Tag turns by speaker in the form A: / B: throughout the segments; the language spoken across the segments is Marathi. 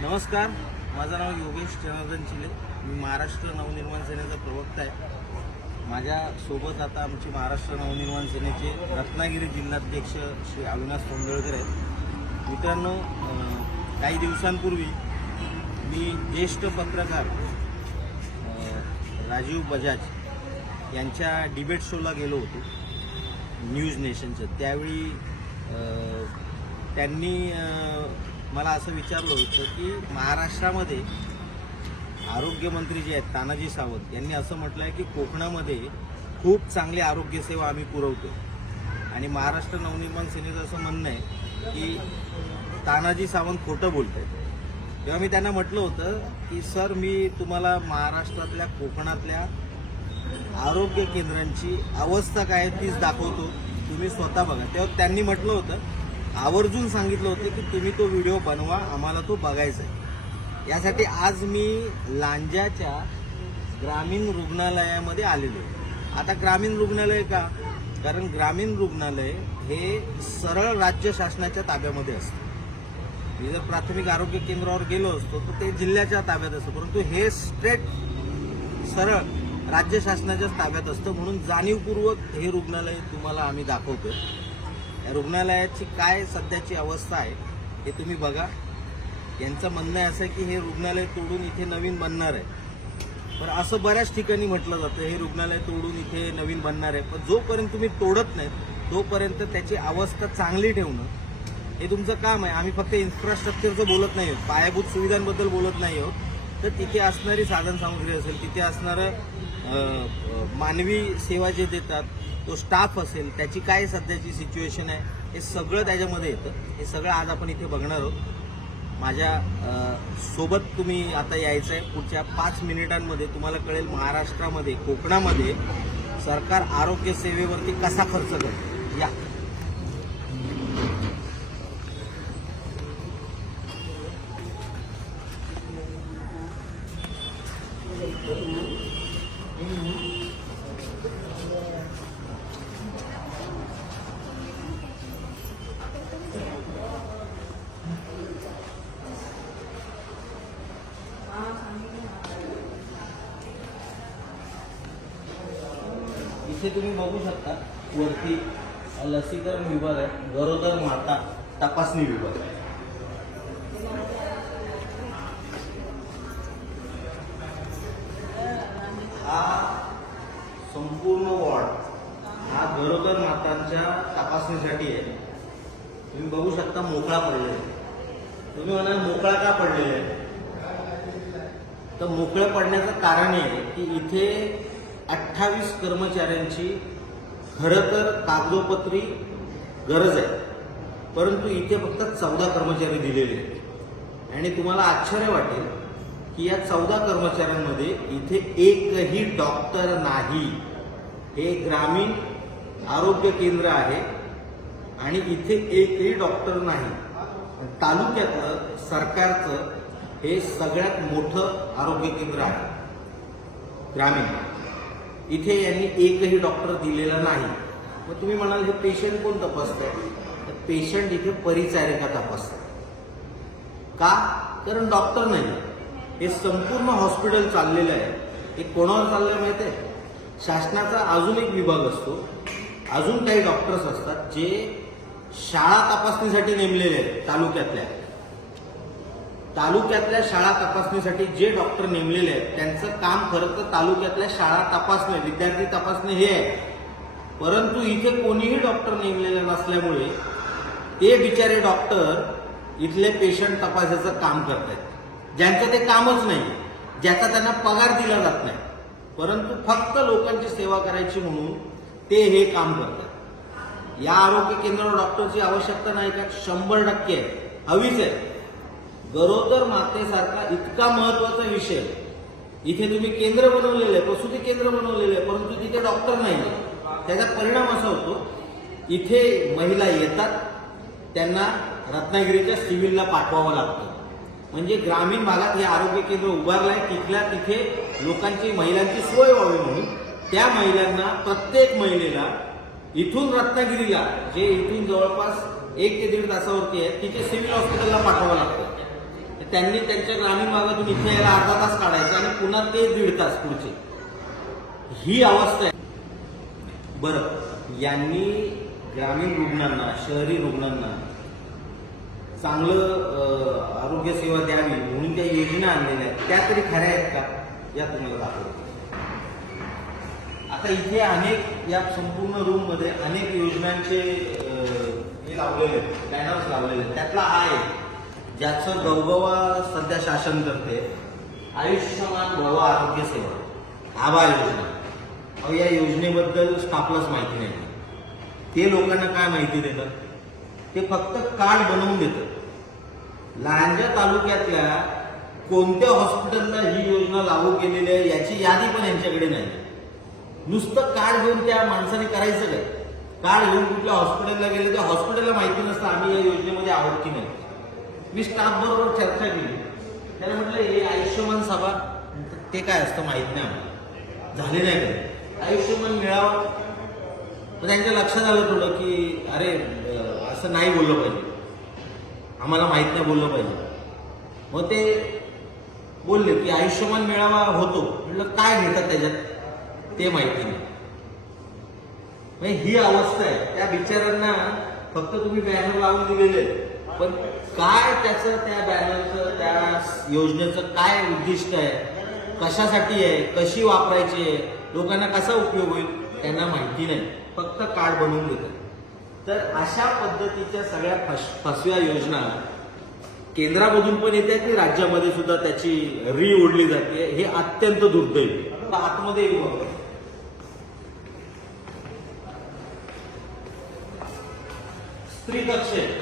A: नमस्कार माझं नाव योगेश जनार्दन चिले. मी महाराष्ट्र नवनिर्माण सेनेचा प्रवक्ता आहे. माझ्यासोबत आता आमचे महाराष्ट्र नवनिर्माण सेनेचे रत्नागिरी जिल्हाध्यक्ष श्री अविनाश तोंडळकर आहेत. मित्रांनो काही दिवसांपूर्वी मी ज्येष्ठ पत्रकार राजीव बजाज यांच्या डिबेट शोला गेलो होतो न्यूज नेशनचं त्यावेळी त्यांनी मला असं विचारलं होतं की महाराष्ट्रामध्ये आरोग्यमंत्री जे आहेत तानाजी सावंत यांनी असं म्हटलं आहे की कोकणामध्ये खूप चांगली आरोग्यसेवा आम्ही पुरवतो आणि महाराष्ट्र नवनिर्माण सेनेचं असं म्हणणं आहे की तानाजी सावंत खोटं बोलत आहेत तेव्हा मी त्यांना म्हटलं होतं की सर मी तुम्हाला महाराष्ट्रातल्या कोकणातल्या आरोग्य केंद्रांची अवस्था काय आहे तीच दाखवतो. तुम्ही स्वतः बघा. तेव्हा त्यांनी म्हटलं होतं आवर्जून सांगितलं होतं की तुम्ही तो व्हिडिओ बनवा आम्हाला तो बघायचा आहे. यासाठी आज मी लांजाच्या ग्रामीण रुग्णालयामध्ये आलेलो आहे. आता ग्रामीण रुग्णालय का? कारण ग्रामीण रुग्णालय हे सरळ राज्य शासनाच्या ताब्यामध्ये असतं. मी जर प्राथमिक आरोग्य केंद्रावर गेलो असतो तर ते जिल्ह्याच्या ताब्यात असतं. परंतु हे स्ट्रेट सरळ राज्य शासनाच्याच ताब्यात असतं. म्हणून जाणीवपूर्वक हे रुग्णालय तुम्हाला आम्ही दाखवतो रुग्णालयाची काय सध्याची अवस्था आहे हे तुम्ही बघा. यांचं म्हणणं आहे असं आहे की हे रुग्णालय तोडून इथे नवीन बनणार आहे. पण असं बऱ्याच ठिकाणी म्हटलं जातं हे रुग्णालय तोडून इथे नवीन बनणार आहे. पण जोपर्यंत तुम्ही तोडत नाहीत तोपर्यंत त्याची अवस्था चांगली ठेवणं हे तुमचं काम आहे. आम्ही फक्त इन्फ्रास्ट्रक्चरचं बोलत नाही आहोत. पायाभूत सुविधांबद्दल बोलत नाही आहोत. तर तिथे असणारी साधनसामुग्री असेल तिथे असणारं मानवी सेवा जे देतात तो स्टाफ असेल त्याची काय सध्याची सिच्युएशन आहे हे सगळं त्याच्यामध्ये येतं. हे सगळं आज आपण इथे बघणार आहोत. माझ्या सोबत तुम्ही आता यायचं आहे पुढच्या पाच मिनिटांमध्ये तुम्हाला कळेल महाराष्ट्रामध्ये कोकणामध्ये सरकार आरोग्य सेवेवरती कसा खर्च करतो. या. इथे तुम्ही बघू शकता. वरती लसीकरण विभाग आहे. गरोदर माता तपासणी विभाग आहे. हा संपूर्ण वॉर्ड हा गरोदर मातांच्या तपासणीसाठी आहे. तुम्ही बघू शकता मोकळा पडलेला आहे. तुम्ही म्हणाल मोकळा का पडलेला आहे? तर मोकळ्या पडण्याचं कारण आहे की इथे अठ्ठावीस कर्मचाऱ्यांची खरं तर कागदोपत्री गरज आहे. परंतु इथे फक्त चौदा कर्मचारी दिलेले आहेत. आणि तुम्हाला आश्चर्य वाटेल की या चौदा कर्मचाऱ्यांमध्ये इथे एकही डॉक्टर नाही. हे ग्रामीण आरोग्य केंद्र आहे आणि इथे एकही डॉक्टर नाही. तालुक्यातलं सरकारचं हे सगळ्यात मोठं आरोग्य केंद्र आहे. ग्रामीण. इथे यांनी एकही डॉक्टर दिलेला नाही. मग तुम्ही म्हणाल हे पेशंट कोण तपासतात तर पेशंट इथे परिचारिका तपासतात का? कारण डॉक्टर नाही. हे संपूर्ण हॉस्पिटल चाललेलं आहे. हे कोणावर चाललं माहिती आहे शासनाचा अजून एक विभाग असतो. अजून काही डॉक्टर्स असतात जे शाळा तपासणीसाठी नेमलेले आहेत तालुक्यातल्या. तालुक्यातल्या शाळा तपासणीसाठी जे डॉक्टर नेमलेले आहेत त्यांचं काम खरं तर तालुक्यातल्या शाळा तपासणे विद्यार्थी तपासणे हे आहे. परंतु इथे कोणीही डॉक्टर नेमलेले नसल्यामुळे ते बिचारे डॉक्टर इथले पेशंट तपासायचं काम करतायत. ज्यांचं ते कामच नाही ज्याचा त्यांना पगार दिला जात नाही. परंतु फक्त लोकांची सेवा करायची म्हणून ते हे काम करतात. या आरोग्य केंद्रावर डॉक्टरची आवश्यकता नाही का? शंभर टक्के आहे. हवीच आहे. गरोदर मातेसारखा इतका महत्त्वाचा विषय. इथे तुम्ही केंद्र बनवलेलं आहे प्रसूती केंद्र बनवलेलं आहे परंतु तिथे डॉक्टर नाही त्याचा परिणाम असा होतो इथे महिला येतात त्यांना रत्नागिरीच्या सिव्हिलला पाठवावं लागतं. म्हणजे ग्रामीण भागात हे आरोग्य केंद्र उभारलंय तिथल्या तिथे लोकांची महिलांची सोय व्हावी म्हणून त्या महिलांना प्रत्येक महिलेला इथून रत्नागिरीला जे इथून जवळपास एक ते दीड तासावरती आहे तिथे सिव्हिल हॉस्पिटलला पाठवावं लागतं. त्यांनी त्यांच्या ग्रामीण भागातून इथे यायला अर्धा तास काढायचा आणि पुन्हा ते दीड तास पुढचे. ही अवस्था आहे. बरं यांनी ग्रामीण रुग्णांना शहरी रुग्णांना चांगलं आरोग्य सेवा द्यावी म्हणून त्या योजना आणलेल्या आहेत. त्या तरी खऱ्या आहेत का? या तुम्हाला दाखवतो. आता इथे अनेक या संपूर्ण रूममध्ये अनेक योजनांचे अं, हे लावलेले आहेत. बॅनर्स लावलेले आहेत. त्यातला हा आहे. ज्याचं गौगवा सध्या शासन करते आयुष्यमान भव आरोग्य सेवा आभा योजना. अहो या योजनेबद्दल स्टाफलाच माहिती नाही. ते लोकांना काय माहिती देतात? ते फक्त कार्ड बनवून देतं लांजा तालुक्यातल्या कोणत्या हॉस्पिटलला ही योजना लागू केलेली आहे याची यादी पण यांच्याकडे नाही. नुसतं कार्ड घेऊन त्या माणसाने करायचं काय? कार्ड घेऊन कुठल्या हॉस्पिटलला गेले त्या हॉस्पिटलला माहिती नसतं आम्ही या योजनेमध्ये आहोत की नाही. मी स्टाफ बरोबर चर्चा केली. त्याला म्हटलं हे आयुष्यमान सभा ते काय असतं माहीत नाही झाले नाही कधी. आयुष्यमान मिळावं. तर त्यांच्या लक्षात आलं थोडं की अरे असं नाही बोललं पाहिजे. आम्हाला माहीत नाही बोललं पाहिजे. मग ते बोलले की आयुष्यमान मेळावा होतो. म्हटलं काय घेतात त्याच्यात? ते माहिती नाही. ही अवस्था आहे. त्या बिचारांना फक्त तुम्ही बॅनर लावून दिलेले आहेत. पण काय त्याचं त्या बॅनरचं त्या योजनेचं काय उद्दिष्ट आहे? कशासाठी आहे? कशी वापरायची आहे? लोकांना कसा उपयोग होईल? त्यांना माहिती नाही. फक्त कार्ड बनवून देतात. तर अशा पद्धतीच्या सगळ्या फस फसव्या योजना केंद्रामधून पण येते की राज्यामध्ये सुद्धा त्याची री ओढली जाते. हे अत्यंत दुर्दैव आतमध्ये येऊ स्त्री कक्ष. आहे.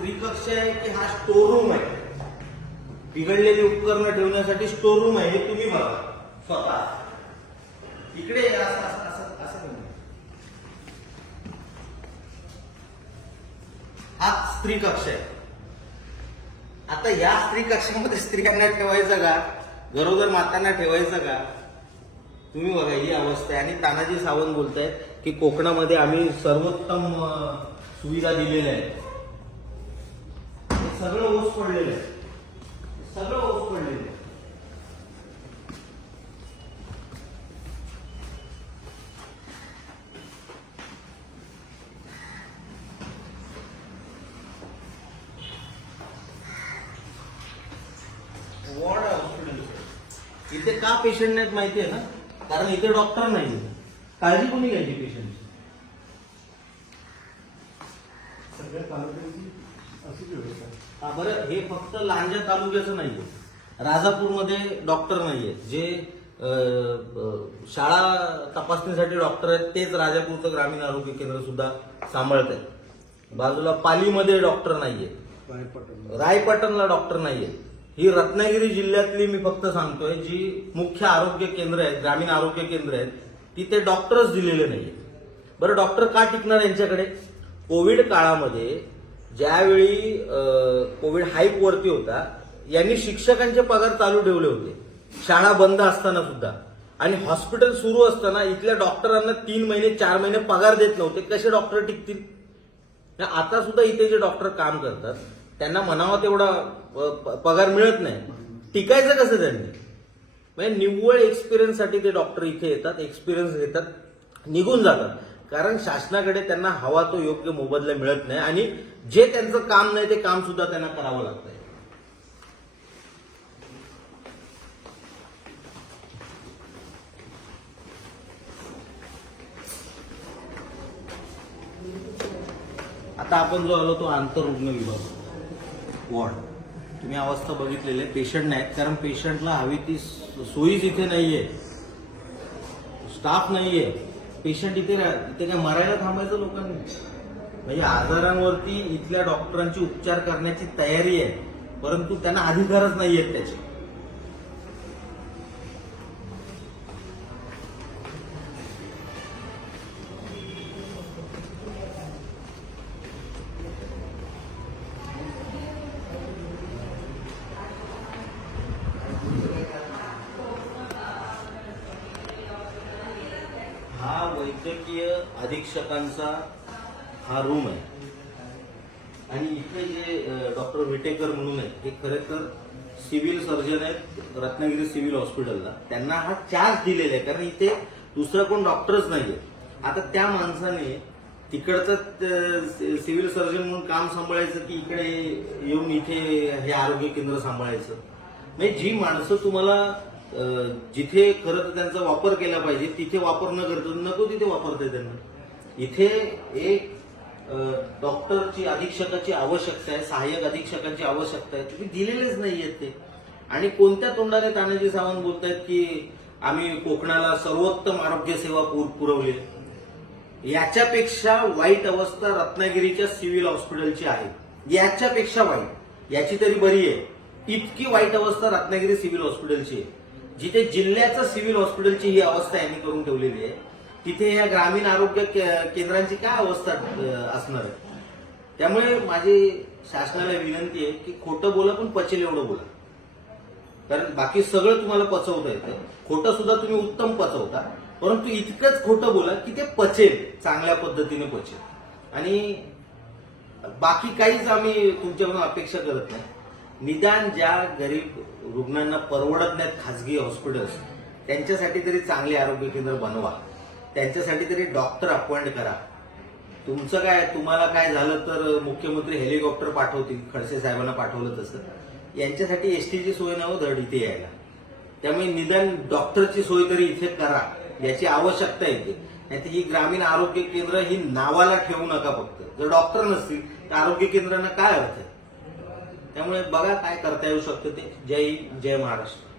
A: स्त्री कक्ष आहे की हा स्टोर रूम आहे? बिघडलेली उपकरणं ठेवण्यासाठी स्टोर रूम आहे हे तुम्ही बघा. स्वतः. इकडे असं असं असं हा स्त्री कक्ष आहे. आता या स्त्री कक्षामध्ये स्त्रियांना ठेवायचं का? गरोदर मातांना ठेवायचं का? तुम्ही बघा ही अवस्था आहे. आणि तानाजी सावंत बोलतायत की कोकणामध्ये आम्ही सर्वोत्तम सुविधा दिलेल्या आहेत. सगळं ओस पडलेलं आहे. सगळं ओस पडलेलं आहे. वॉर्ड आहे हॉस्पिटल इथे का पेशंट नाहीत माहिती आहे ना? कारण इथे डॉक्टर नाही काळजी कोणी घ्यायची पेशंटची
B: सगळ्या तालुक्यांची अशीच व्यवस्था आहे.
A: हा बरं हे फक्त लांजा तालुक्याचं नाहीये. राजापूरमध्ये डॉक्टर नाहीये. जे अं, अं, शाळा तपासणीसाठी डॉक्टर आहेत तेच राजापूरचं ग्रामीण आरोग्य केंद्र सुद्धा सांभाळत आहेत बाजूला पालीमध्ये डॉक्टर नाहीये.
B: रायपटण
A: रायपाटणला डॉक्टर नाहीये. ही रत्नागिरी जिल्ह्यातली मी फक्त सांगतोय जी मुख्य आरोग्य केंद्र आहेत ग्रामीण आरोग्य केंद्र आहेत तिथे डॉक्टरच दिलेले नाहीये. बरं डॉक्टर का टिकणार यांच्याकडे? कोविड काळामध्ये ज्यावेळी कोविड हाईप वरती होता यांनी शिक्षकांचे पगार चालू ठेवले होते. शाळा बंद असताना सुद्धा. आणि हॉस्पिटल सुरू असताना इथल्या डॉक्टरांना तीन महिने चार महिने पगार देत नव्हते. कसे डॉक्टर टिकतील? तर आता सुद्धा इथे जे डॉक्टर काम करतात त्यांना म्हणावा तेवढा प- पगार मिळत नाही. टिकायचं कसं त्यांनी? म्हणजे निव्वळ एक्सपिरियन्ससाठी ते डॉक्टर इथे येतात एक्सपिरियन्स घेतात निघून जातात. कारण शासनाकडे त्यांना हवा तो योग्य मोबदला मिळत नाही आणि जे त्यांचं काम नाही ते काम सुद्धा त्यांना करावं लागतंय. आता आपण जो आलो तो आंतररुग्ण विभाग. वॉर्ड. तुम्ही अवस्था बघितलेली आहे पेशंट नाहीत कारण पेशंटला हवी ती सोयी सोयीच इथे नाहीये. स्टाफ नाहीये. पेशंट इथे इथे काय मरायला थांबायचं लोकांनी? म्हणजे आजारांवरती इथल्या डॉक्टरांची उपचार करण्याची तयारी आहे परंतु त्यांना अधिकारच नाहीयेत त्याचे. अधीक्षकांचा हा रूम आहे. आणि इथे जे डॉक्टर विटेकर म्हणून आहेत हे खरे तर सिव्हिल सर्जन आहेत रत्नागिरी सिव्हिल हॉस्पिटलला त्यांना हा चार्ज दिलेला आहे कारण इथे दुसरा कोण डॉक्टरच नाहीये. आता त्या माणसाने तिकडचं सिव्हिल सर्जन म्हणून काम सांभाळायचं की इकडे येऊन इथे हे आरोग्य केंद्र सांभाळायचं? म्हणजे जी माणसं तुम्हाला जिथे खरं तर त्यांचा वापर केला पाहिजे तिथे वापर न करता नको तिथे वापरते त्यांना. इथे एक डॉक्टरची अधीक्षकाची आवश्यकता आहे सहाय्यक अधीक्षकांची आवश्यकता आहे तुम्ही दिलेलेच आहेत ते. आणि कोणत्या तोंडाने तानाजी सावंत बोलतायत की आम्ही कोकणाला सर्वोत्तम आरोग्य सेवा पुर- पुरवली. याच्यापेक्षा वाईट अवस्था रत्नागिरीच्या सिव्हिल हॉस्पिटलची आहे. याच्यापेक्षा वाईट. याची तरी बरी आहे. इतकी वाईट अवस्था रत्नागिरी सिव्हिल हॉस्पिटलची आहे. जिथे जिल्ह्याचं सिव्हिल हॉस्पिटलची ही अवस्था यांनी करून ठेवलेली आहे तिथे या ग्रामीण आरोग्य केंद्रांची काय अवस्था असणार आहे? त्यामुळे माझी शासनाला विनंती आहे की खोटं बोला पण पचेल एवढं बोला. कारण बाकी सगळं तुम्हाला पचवता येतं. खोटं सुद्धा तुम्ही उत्तम पचवता. परंतु इतकंच खोटं बोला की ते पचेल चांगल्या पद्धतीने पचेल. आणि बाकी काहीच आम्ही तुमच्याकडून अपेक्षा करत नाही. निदान ज्या गरीब रुग्णांना परवडत नाहीत खाजगी हॉस्पिटल्स त्यांच्यासाठी तरी चांगले आरोग्य केंद्र बनवा. त्यांच्यासाठी तरी डॉक्टर अपॉइंट करा. तुमचं काय तुम्हाला काय झालं तर मुख्यमंत्री हेलिकॉप्टर पाठवतील खडसे साहेबांना पाठवलं तसं. यांच्यासाठी एसटीची सोय नव्ह धड इथे यायला. त्यामुळे निदान डॉक्टरची सोय तरी इथे करा याची आवश्यकता येते नाही ही ग्रामीण आरोग्य केंद्र ही नावाला ठेवू नका फक्त. जर डॉक्टर नसतील तर आरोग्य केंद्रांना काय अर्थ आहे? त्यामुळे बघा काय करता येऊ शकतं ते. जय हिंद, जय महाराष्ट्र.